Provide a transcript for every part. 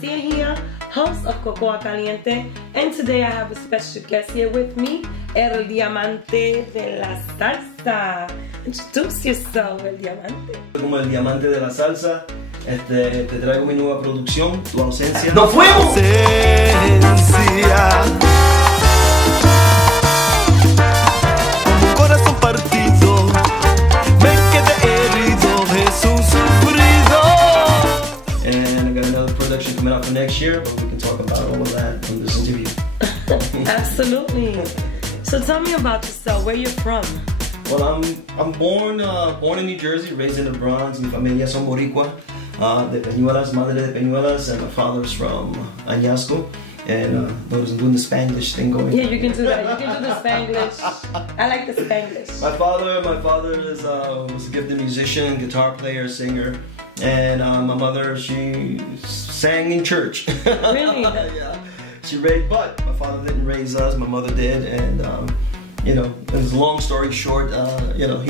Garcia here, host of Cocoa Calente, and today I have a special guest here with me, El Diamante de la Salsa. Introduce yourself, El Diamante. Como el Diamante de la Salsa, te traigo mi nueva producción, Tu Ausencia. ¡Nos fuimos! Ausencia. Como un corazón partido, me quedé herido, Jesús sufrido. And I got another production coming out for next year, but we can talk about all of that in this interview. Absolutely. So tell me about yourself, where you're from. Well, I'm born in New Jersey, raised in the Bronx. Mi familia son boricua, de Peñuelas, madre de Peñuelas, and my father's from Añasco. And those doing the Spanglish thing going. Yeah, you can do that. You can do the Spanglish. I like the Spanglish. My father was a gifted musician, guitar player, singer, and my mother, she sang in church. Really? Yeah. But my father didn't raise us. My mother did, and you know, it was a long story short. You know,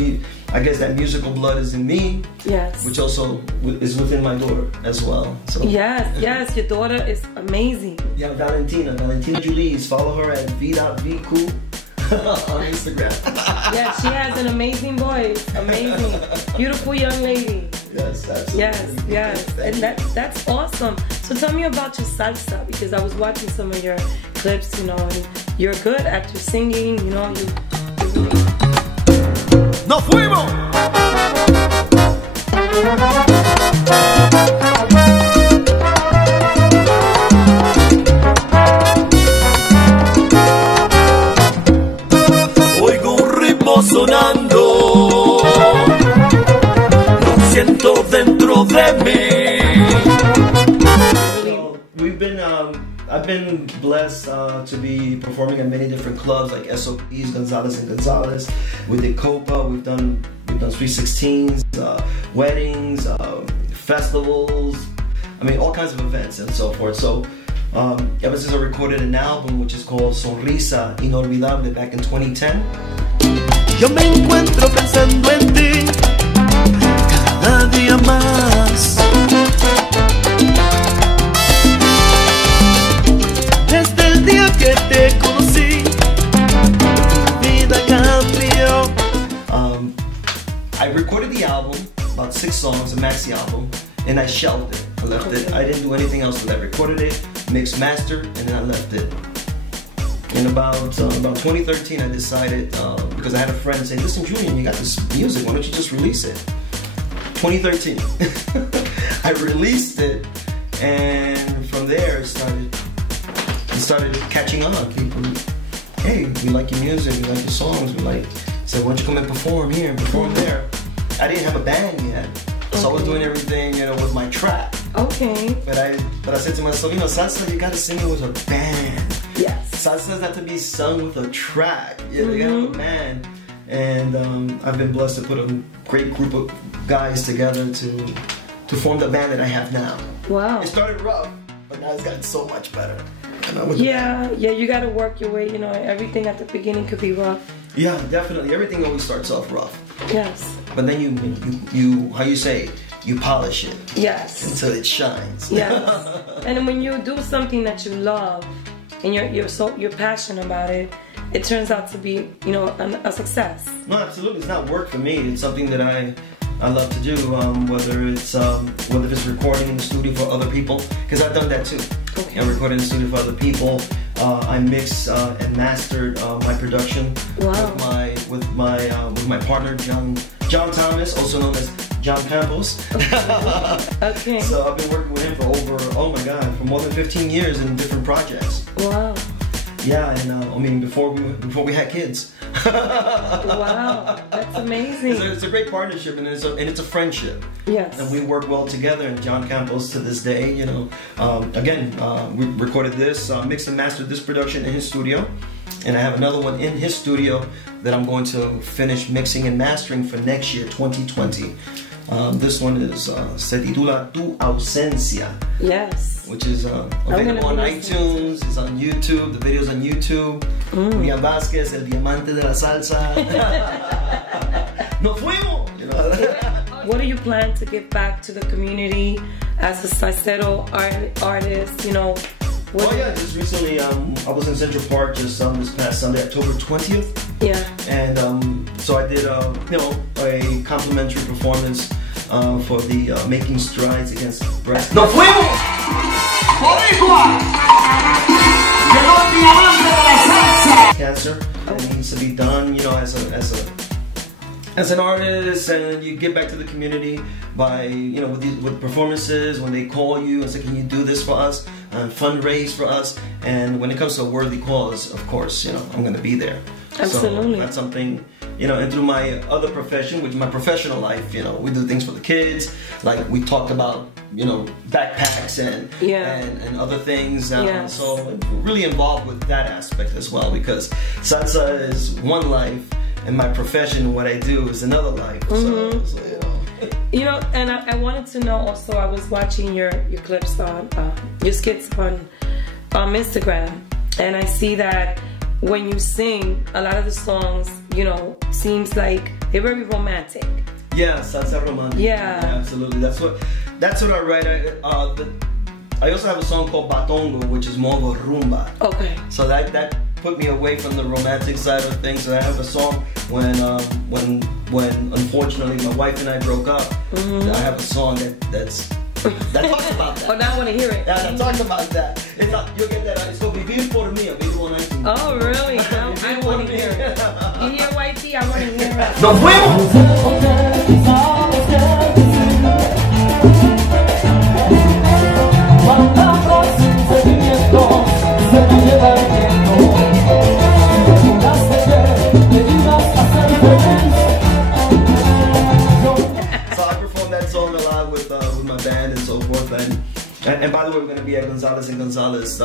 I guess that musical blood is in me. Yes. Which also is within my daughter as well. So. Yes, your daughter is amazing. Yeah, Valentina Julies. Follow her at v.vcool on Instagram. Yeah, she has an amazing voice. Amazing. Beautiful young lady. Yes, absolutely. Yes. And that's awesome. So tell me about your salsa, because I was watching some of your clips, you know, and you're good at your singing, you know, ¡Nos fuimos! Oigo un ritmo sonando, lo siento dentro de mí. I've been blessed to be performing at many different clubs like SOPs, Gonzalez and Gonzalez. We did Copa, we've done 316s, weddings, festivals, I mean all kinds of events and so forth. So ever since I recorded an album which is called Sonrisa Inolvidable back in 2010. Yo me encuentro pensando en ti cada día más. Desde el día que te conocí, mi vida cambió. I recorded the album, about 6 songs, a maxi album, and I shelved it. I left it. I didn't do anything else with it. I recorded it, mixed, mastered, and then I left it. In about 2013, I decided, because I had a friend say, listen, Julian, you got this music, why don't you just release it? 2013. I released it, and from there it started catching on. People, hey, we like your music, we like your songs, said, why don't you come and perform here and perform there? I didn't have a band yet, so I was doing everything, you know, with my track. Okay. But I said to myself, you know, salsa, you gotta sing it with a band. Yes. Salsa has to be sung with a track. Yeah, you gotta have a band. And I've been blessed to put a great group of guys together to form the band that I have now. Wow. It started rough, but now it's gotten so much better. Yeah, you gotta work your way, you know, everything at the beginning could be rough. Yeah, definitely. Everything always starts off rough. Yes. But then you how you say, you polish it. Yes. Until it shines. Yes. And when you do something that you love and you're passionate about it, it turns out to be, you know, a success. No, absolutely. It's not work for me. It's something that I love to do, whether it's recording in the studio for other people, because I've done that too. Okay. I recorded in the studio for other people. I mixed and mastered my production. Wow. with my partner John Thomas, also known as John Campos. Okay. So I've been working with him for more than 15 years in different projects. Wow. Yeah, and I mean before we had kids. Wow, that's amazing. It's a great partnership, and it's a friendship. Yes. And we work well together. And John Campos, to this day, you know, we recorded this, mixed and mastered this production in his studio, and I have another one in his studio that I'm going to finish mixing and mastering for next year, 2020. This one is se titula Tu Ausencia. Yes. Which is available on iTunes, it's on YouTube, the video's on YouTube. Julian Vázquez, El Diamante de la Salsa. Nos fuimos! You know? What do you plan to give back to the community? as a salsero artist, you know? Oh yeah, just recently I was in Central Park just this past Sunday, October 20th. Yeah. And so I did you know, a complimentary performance for the Making Strides Against Breast ¡Nos fuimos! ¡Boricua! ¡Llegó el diamante de la salsa! Cancer. It needs to be done, you know, as an artist, and you give back to the community by, you know, with performances, when they call you and say, can you do this for us, fundraise for us, and when it comes to a worthy cause, of course, you know, I'm going to be there. Absolutely. So that's something, you know, and through my other profession, which is my professional life, you know, we do things for the kids, like we talked about, you know, backpacks and other things. Yes. So I'm really involved with that aspect as well, because salsa is one life, and my profession, what I do, is another life. So you know. You know, and I wanted to know also, I was watching your clips on, your skits on Instagram, and I see that when you sing, a lot of the songs, you know, seems like they're very romantic. Yeah, salsa romantic. Yeah. Absolutely. That's what I write. I also have a song called Batongo, which is more of a rumba. Okay. So that put me away from the romantic side of things. So I have a song when unfortunately my wife and I broke up. I have a song that talks about that. Oh, now I want to hear it. Yeah, that talks about that. You'll get that. It's called Vivir por mí, available on iTunes. Oh, really? Now I want to hear it. You hear Whitey? I want to hear it. ¡Nos fuimos! So I performed that song a lot with my band and so forth, and by the way, we're going to be at Gonzalez and Gonzalez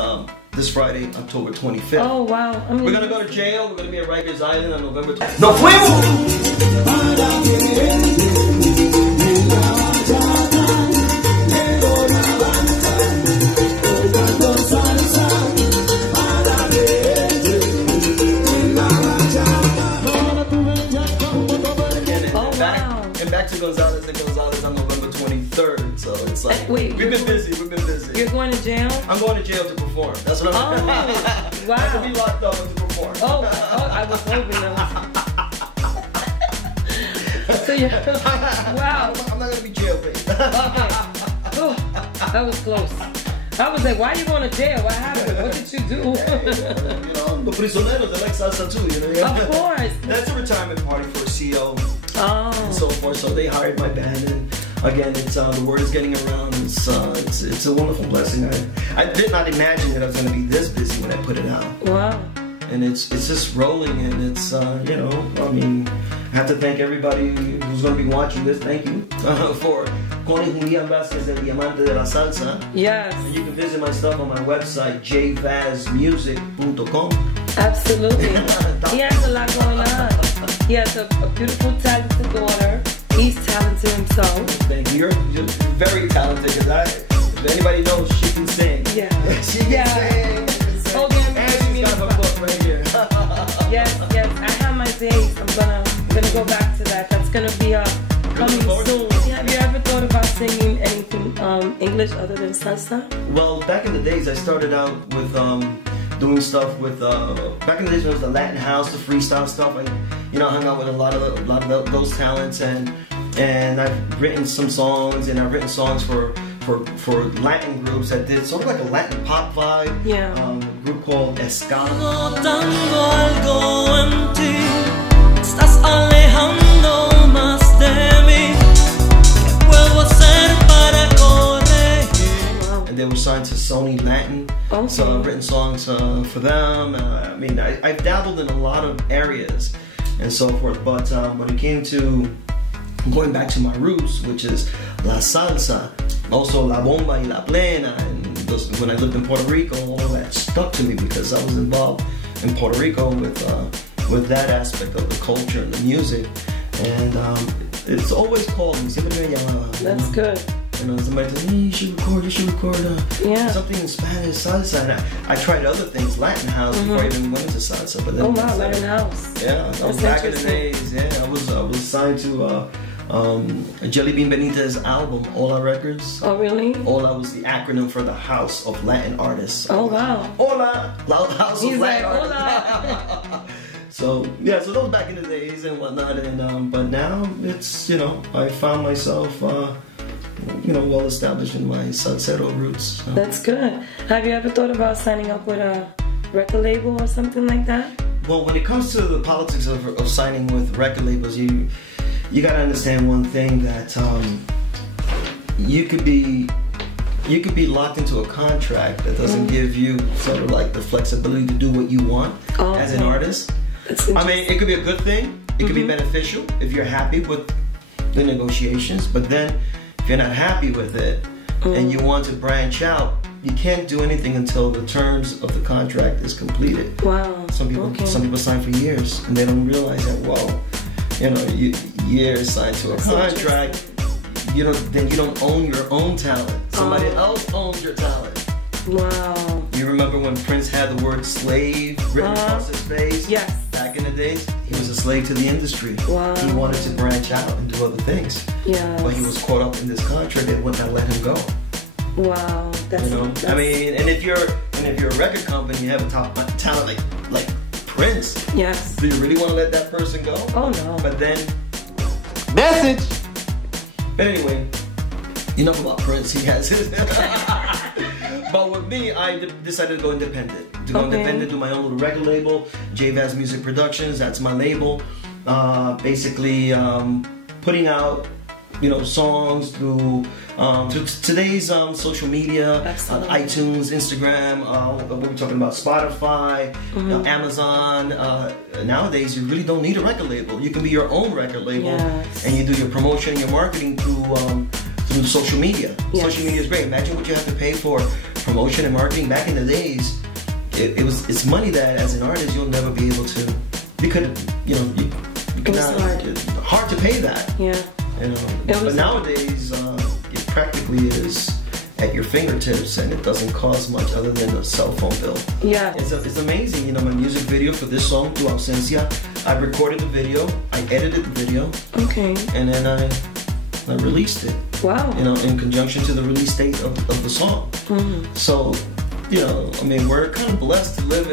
this Friday, October 25th. Oh wow! We're going to go to jail. We're going to be at Rikers Island on November 25th. ¡Nos fuimos! Back to Gonzalez and Gonzalez on November 23rd, so it's like we've been busy. You're going to jail? I'm going to jail to perform. That's what I'm. Wow! I have to be locked up and to perform. Oh, I was hoping that. So you're wow. I'm not gonna be jail-based. Okay. Oh, that was close. I was like, why are you going to jail? What happened? What did you do? You know, the prisioneros, they like salsa too, you know? Of course. That's a retirement party for a CEO. Oh. And so forth. So they hired my band, and again, it's the word is getting around. It's a wonderful blessing. I did not imagine that I was going to be this busy when I put it out. Wow. And it's just rolling, and it's you know, I mean, I have to thank everybody who's going to be watching this. Thank you for calling Julian Vasquez el Diamante de la Salsa. Yes. And you can visit my stuff on my website, jvazmusic.com. Absolutely. He has a lot going on. He has a beautiful, talented daughter. He's talented himself. Thank you. You're very talented, because if anybody knows, she can sing. Yeah. She can sing. Oh, yeah, and she's got her book right here. Yes. I have my days. I'm gonna go back to that. That's gonna be coming soon. Have you ever thought about singing anything English other than salsa? Well, back in the days, I started out with doing stuff with back in the days when it was the Latin house, the freestyle stuff. I hung out with a lot of those talents, and I've written some songs, and I've written songs for Latin groups that did sort of like a Latin pop vibe. Yeah. A group called Escala. And they were signed to Sony Latin. Okay. So I've written songs for them. I mean, I've dabbled in a lot of areas and so forth, but when it came to going back to my roots, which is la salsa, also la bomba y la plena, and when I lived in Puerto Rico, all that stuck to me because I was involved in Puerto Rico with that aspect of the culture and the music, and it's always called me. That's good. Somebody said, hey, you should record something in Spanish, salsa. And I tried other things, Latin house, before I even went into salsa. But then Latin house. Yeah, I was back in the days. Yeah, I was signed to Jelly Bean Benitez album, Hola Records. Oh, really? Hola was the acronym for the House of Latin Artists. Oh, wow. Hola, House He's of like, Latin hola. Artists. So yeah, so those back in the days and whatnot, and but now it's, you know, I found myself, you know, well established in my salsero roots. So. That's good. Have you ever thought about signing up with a record label or something like that? Well, when it comes to the politics of signing with record labels, you gotta understand one thing, that you could be locked into a contract that doesn't give you sort of like the flexibility to do what you want as an artist. I mean, it could be a good thing. It could be beneficial if you're happy with the negotiations. But then, if you're not happy with it and you want to branch out, you can't do anything until the terms of the contract is completed. Wow. Some people sign for years and they don't realize that. Well, you know, years signed to a contract. You know, then you don't own your own talent. Somebody else owns your talent. Wow. You remember when Prince had the word slave written across his face? Yes. Back in the days, he was a slave to the industry. Wow. He wanted to branch out and do other things. Yeah. But he was caught up in this contract that would not let him go. Wow. That's, you know, I mean, and if you're a record company, you have a top talent like Prince. Yes. Do you really want to let that person go? Oh no. But then, Message. But anyway, enough about Prince. He has his. But with me, I decided to go independent. Do my own little record label, JVAS Music Productions. That's my label. Basically, putting out, you know, songs through today's social media, iTunes, Instagram. We're talking about Spotify, Amazon. Nowadays, you really don't need a record label. You can be your own record label, and you do your promotion and your marketing through social media. Yes. Social media is great. Imagine what you have to pay for promotion and marketing. Back in the days, it's money that as an artist you'll never be able to. You could, you know, you could not. Hard to pay that. Yeah. You know, but nowadays it practically is at your fingertips, and it doesn't cost much other than a cell phone bill. Yeah. It's amazing. You know, my music video for this song, Tu Ausencia, I recorded the video, I edited the video, and then I released it. Wow. You know, in conjunction to the release date of the song. So, you know, I mean, we're kind of blessed to live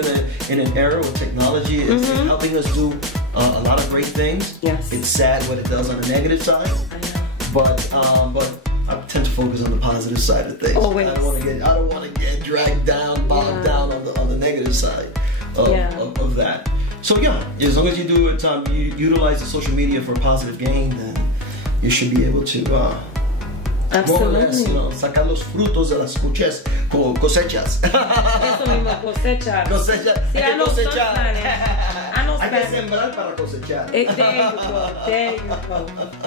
in an era where technology is helping us do a lot of great things. Yes. It's sad what it does on the negative side. I know. But I tend to focus on the positive side of things. Always. I don't want to get dragged down, bogged down on the negative side of that. So yeah, as long as you do it, you utilize the social media for positive gain, then you should be able to more or less, you know, sacar los frutos de las cosechas. Eso mismo, cosecha. Cosecha. See, I know cosechar. I know Hay que Spanish. sembrar para cosechar.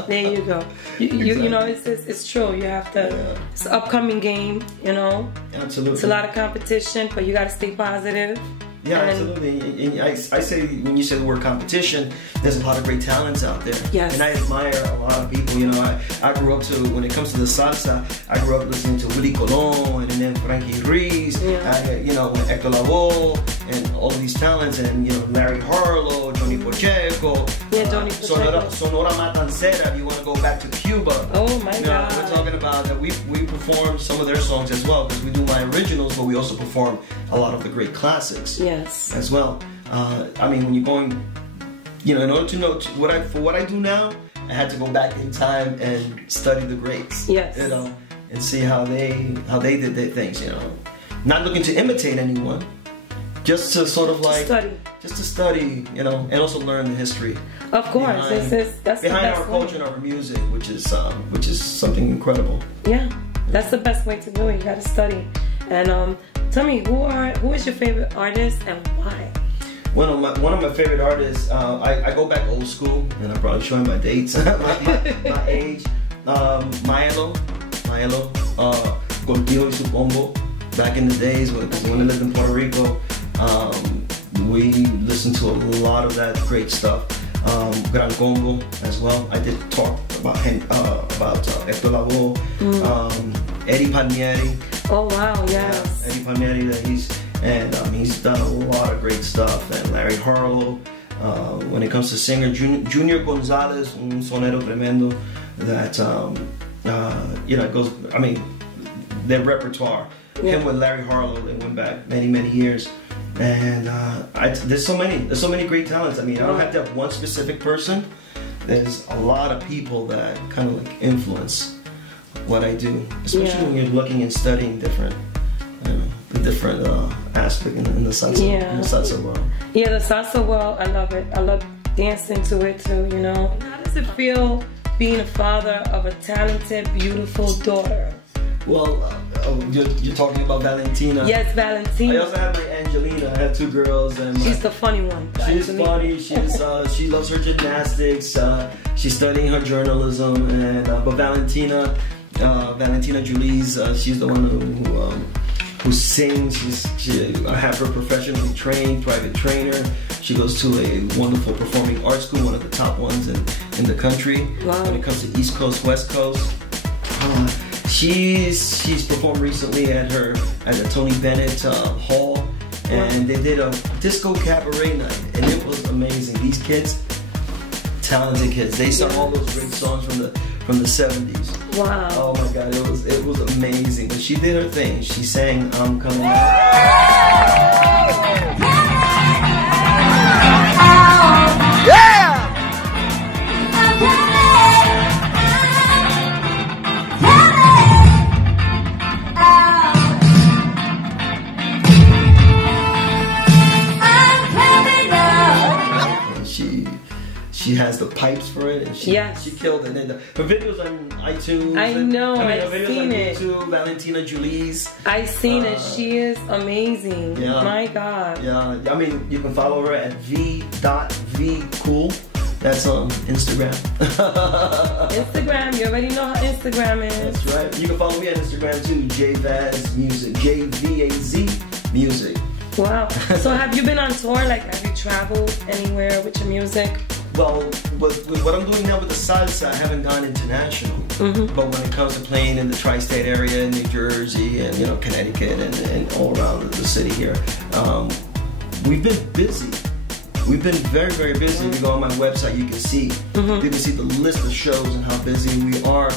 There you go. You know, it's true. You have to. It's an upcoming game. You know. Absolutely. It's a lot of competition, but you got to stay positive. Yeah, absolutely. And I say, when you say the word competition, there's a lot of great talents out there. Yes. And I admire a lot of people. You know, I grew up when it comes to the salsa, I grew up listening to Willie Colon and then Frankie Ruiz, you know, Hector Lavoe, and all of these talents, and, you know, Larry Harlow, Johnny Pacheco, Johnny Pacheco. Sonora Matancera, if you want to go back to Cuba. Oh my God. We're talking about that we perform some of their songs as well, because we do my originals, but we also perform a lot of the great classics. Yes. As well. I mean, when you're going, you know, in order to know what I do now, I had to go back in time and study the greats. Yes. You know, and see how they did their things. You know, not looking to imitate anyone, just to sort of like just to study. You know, and also learn the history. Of course, that's behind the best our culture and our music, which is something incredible. Yeah, that's the best way to do it. You got to study. And tell me, who is your favorite artist and why? One of my favorite artists, I go back old school, and I'm probably showing my dates, my age. Maelo, Contigo y su Combo. Back in the days when I lived in Puerto Rico, we listened to a lot of that great stuff. Gran Combo as well. I did talk about Hector Lavoe, Eddie Palmieri. Oh wow, yes. Eddie Palmieri, he's done a lot of great stuff, and Larry Harlow, When it comes to singer, Junior Gonzalez, un sonero tremendo that you know, goes. I mean, their repertoire. Yeah. Him with Larry Harlow, they went back many years, and there's so many great talents. I mean, I don't have to have one specific person. There's a lot of people that kind of like influence what I do, especially when you're looking and studying different, aspect in the salsa world. Yeah, the salsa world, I love it. I love dancing to it too, you know. How does it feel being a father of a talented, beautiful daughter? Well, you're talking about Valentina. Yes, Valentina. I also have my Angelina. I have two girls, and she's the funny one. She's funny. She loves her gymnastics. She's studying her journalism, and but Valentina Julies, she's the one who sings. I have her professionally trained, private trainer. She goes to a wonderful performing arts school, one of the top ones in the country. Wow. When it comes to East Coast, West Coast. She's performed recently at the Tony Bennett Hall, and they did a disco cabaret night, and it was amazing. These kids, talented kids, they sung all those great songs from the 70s. Wow. Oh my God, it was amazing. When she did her thing, she sang "I'm Coming Out." Yeah! She has the pipes for it, and she killed it. And her videos on iTunes. I've seen it. YouTube, Valentina Julies. I've seen it. She is amazing. Yeah. My God. Yeah. I mean, you can follow her at v.vcool. That's on Instagram. Instagram, you already know how Instagram is. That's right. You can follow me on Instagram too, JVaz Music, JVAZ Music. Wow. So have you been on tour? Like, have you traveled anywhere with your music? Well, with what I'm doing now with the salsa, I haven't gone international. But when it comes to playing in the tri-state area, in New Jersey, and Connecticut, and all around the city here, we've been busy. We've been very busy. If you go on my website, you can see the list of shows and how busy we are.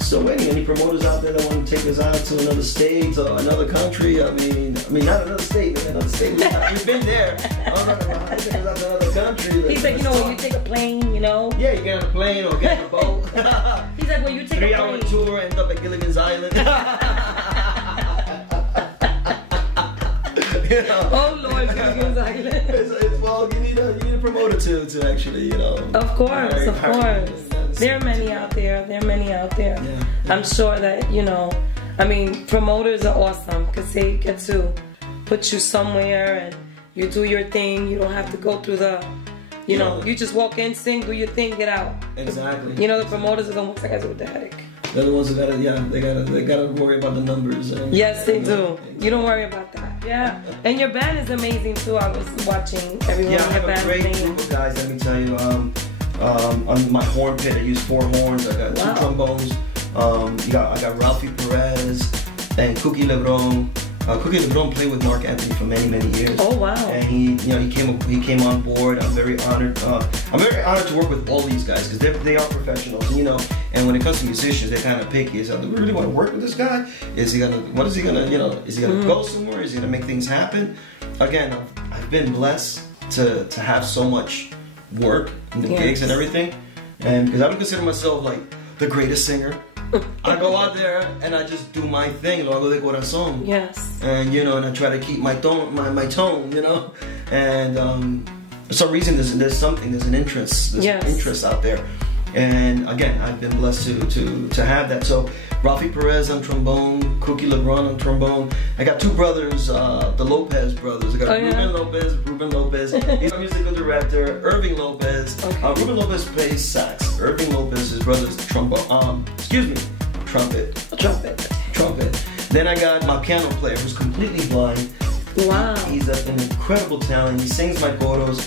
Still waiting. Any promoters out there that want to take us out to another state or another country? I mean, not another state, but another state. We've been there. I was like, well, take us out to another country. He's like, when you take a plane, Yeah, you get on a plane or get on a boat. He's like, when you take a plane. 3-hour tour, end up at Gilligan's Island. Oh Lord, Gilligan's Island. Well, you need a promoter to actually, Of course. There are many out there. Yeah. I'm sure that, I mean, promoters are awesome because they get to put you somewhere and you do your thing. You don't have to go through the, you just walk in, sing, do your thing, get out. Exactly. The promoters are the ones that gotta do what the heck. They're the ones who they gotta worry about the numbers. Yes, they do. You don't worry about that. Yeah. And your band is amazing too. I was watching everyone in your band. I have a great group of guys, let me tell you. On my horn pit, I use 4 horns. I got 2 trombones. I got Ralphie Perez and Cookie Lebron. Cookie Lebron played with Mark Anthony for many years. Oh wow! And he came on board. I'm very honored. I'm very honored to work with all these guys because they are professionals. And when it comes to musicians, they're kind of picky. So, do we really want to work with this guy? Is he gonna? What is he gonna? Is he gonna go somewhere? Is he gonna make things happen? Again, I've been blessed to have so much work and the gigs and everything, and because I don't consider myself like the greatest singer. I go out there and I just do my thing, lo hago de corazón. Yes. And and I try to keep my tone, and for some reason there's an interest out there. And again, I've been blessed to have that. So Ralphie Perez on trombone, Cookie Lebron on trombone. I got 2 brothers, the Lopez brothers. I got Ruben Lopez. He's a musical director. Irving Lopez. Okay. Ruben Lopez plays sax. Irving Lopez, his brother's trombone. Trumpet. Then I got my piano player who's completely blind. Wow. He's an incredible talent. He sings my choros.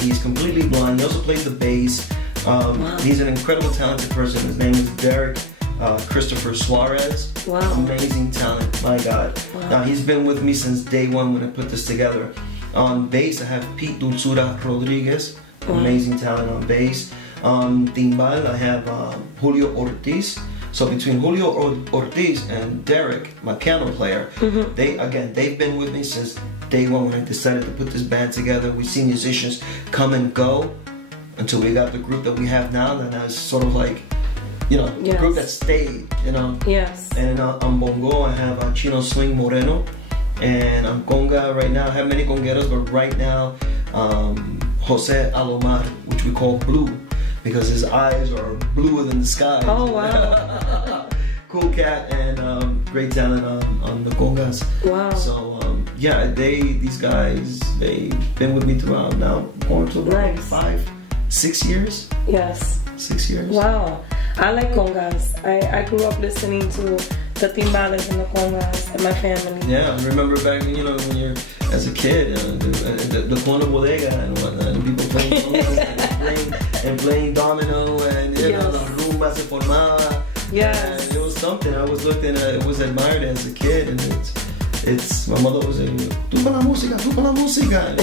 He's completely blind. He also plays the bass. He's an incredible talented person. His name is Derek Christopher Suarez. Wow. Amazing talent, my God. Wow. Now he's been with me since day one when I put this together. On bass, I have Pete Dulzura Rodriguez, amazing talent on bass. On timbal, I have Julio Ortiz. So between Julio Ortiz and Derek, my piano player, they've been with me since day one when I decided to put this band together. We've seen musicians come and go until we got the group that we have now. And now it's sort of like, you know, the group that stayed, you know. Yes. And on bongo, I have Chino Swing Moreno. And on conga right now, I have many congueros, but right now, Jose Alomar, which we call Blue, because his eyes are bluer than the sky. Oh, wow. Cool cat and great talent on the congas. Wow. So, yeah, these guys, they've been with me throughout now, going to about 5-6 years. Yes. 6 years. Wow. I like congas. I grew up listening to the timbales and the congas in my family. Yeah, I remember back, you know, when you're as a kid, the corner bodega and whatnot, and people playing and playing domino, and you know, the rumba se formaba. Yes. And it was something I was looked at, it was admired as a kid, and it's my mother was saying, "Tu con la música, tu con la música." And,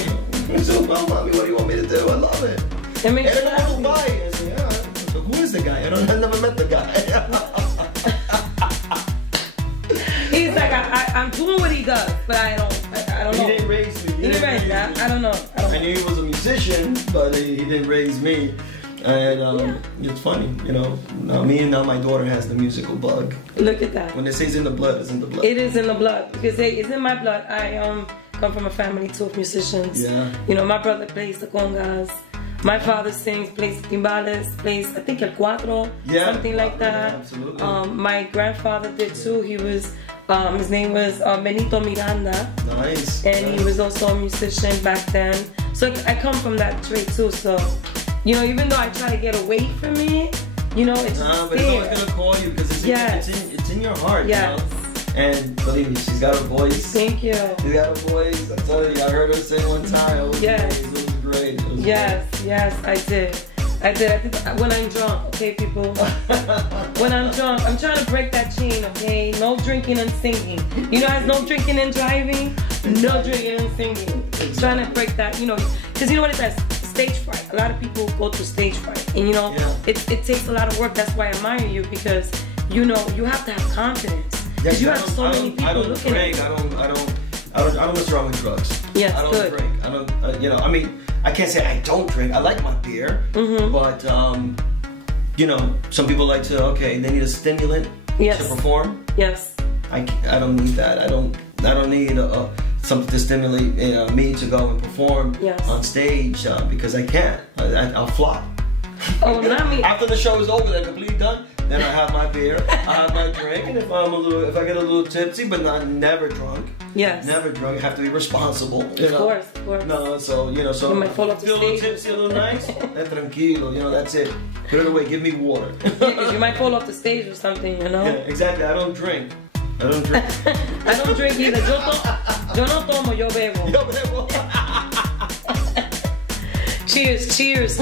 you know, so, well, mommy, what do you want me to do? I love it. It makes you happy. I said, yeah. So who is the guy? I've never met the guy. He's like, I'm doing what he does, but I don't know. He didn't raise me. He didn't raise me. I don't know. I knew he was a musician, but he didn't raise me. And it's funny, you know. Now me and now my daughter has the musical bug. Look at that. When they say it's in the blood, it's in the blood. It is in the blood because it's in my blood. I come from a family too of musicians. Yeah. You know, my brother plays the congas. My father sings, plays timbales, plays I think el cuatro, something like that. Yeah, absolutely. My grandfather did too. He was his name was Benito Miranda. Nice. And he was also a musician back then. So I come from that trait too. So, you know, even though I try to get away from it, you know, it's just but it's always gonna call you because it's in your heart. Yes. You know? And believe me, she's got a voice. Thank you. She's got a voice. I tell you, I heard her sing one time. It was great. It was Yes, I did. I think when I'm drunk, okay, people. When I'm drunk, I'm trying to break that chain, okay? No drinking and singing. You know, no drinking and driving, no drinking and singing. Trying to break that, you know, because you know what it is? Stage fright. A lot of people go through stage fright, and you know, it takes a lot of work. That's why I admire you, because you know you have to have confidence. Because you have so many people looking at you. I don't mess around with drugs. Yes, I don't drink. I don't, you know, I mean, I can't say I don't drink. I like my beer, but you know, some people like to. Okay, they need a stimulant to perform. Yes. I don't need that. I don't need something to stimulate me to go and perform on stage because I can't. I'll flop. Oh, not me. After the show is over, they're completely done. Then I have my beer, I have my drink, and if I get a little tipsy, but never drunk. Yes. Never drunk. I have to be responsible. You know? Of course. No, so you know, so you might fall off the feel a little stage. tipsy, a little nice, then tranquilo. You know, that's it. Put it away. Give me water. Because you might fall off the stage or something. You know. Yeah, exactly. I don't drink. I don't drink. I don't drink either. Yo no tomo, yo bebo. Yo bebo. Cheers. Cheers.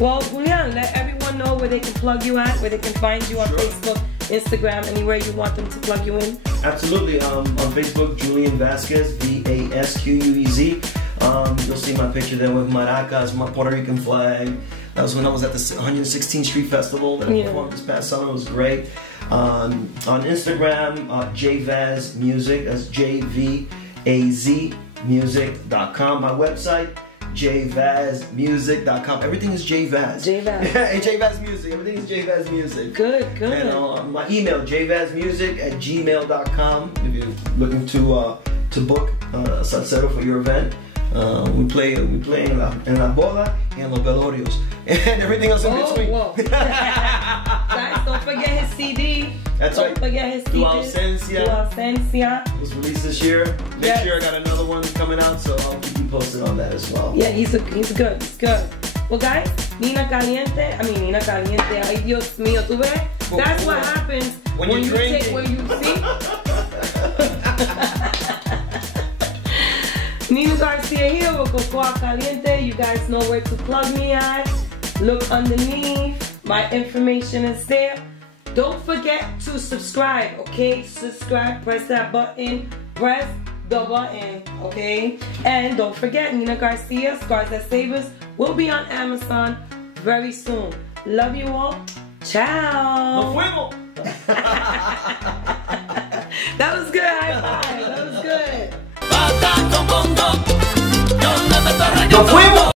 Well, Julian, let everyone know where they can plug you at, where they can find you on Facebook, Instagram, anywhere you want them to plug you in. Absolutely. On Facebook, Julian Vasquez, VASQUEZ. You'll see my picture there with maracas, my Puerto Rican flag. That was when I was at the 116th Street Festival that I performed this past summer. It was great. On Instagram, JVaz Music. That's JVAZmusic.com. My website, JVazmusic.com. Everything is JVaz. JVaz Music. Everything is JVaz Music. Good. And my email, jvazmusic@gmail.com. If you're looking to book a salsero for your event. We play in la boda and los velorios and everything else in between. Whoa. Guys, don't forget his CD. That's right. Don't forget his CD. Tu Ausencia. It was released this year. Next year I got another one coming out, so I'll keep you posted on that as well. Yeah, he's good. He's good. Well, guys, Nina Caliente. Ay, Dios mío, tú ves? That's what happens when you drink. When you see. Nina Garcia here with Cocoa Calente. You guys know where to plug me at. Look underneath. My information is there. Don't forget to subscribe, okay? Subscribe, press that button. Press the button, okay? And don't forget, Nina Garcia, Scars That Save Us, will be on Amazon very soon. Love you all. Ciao. ¡Nos fuimos! That was good. High five.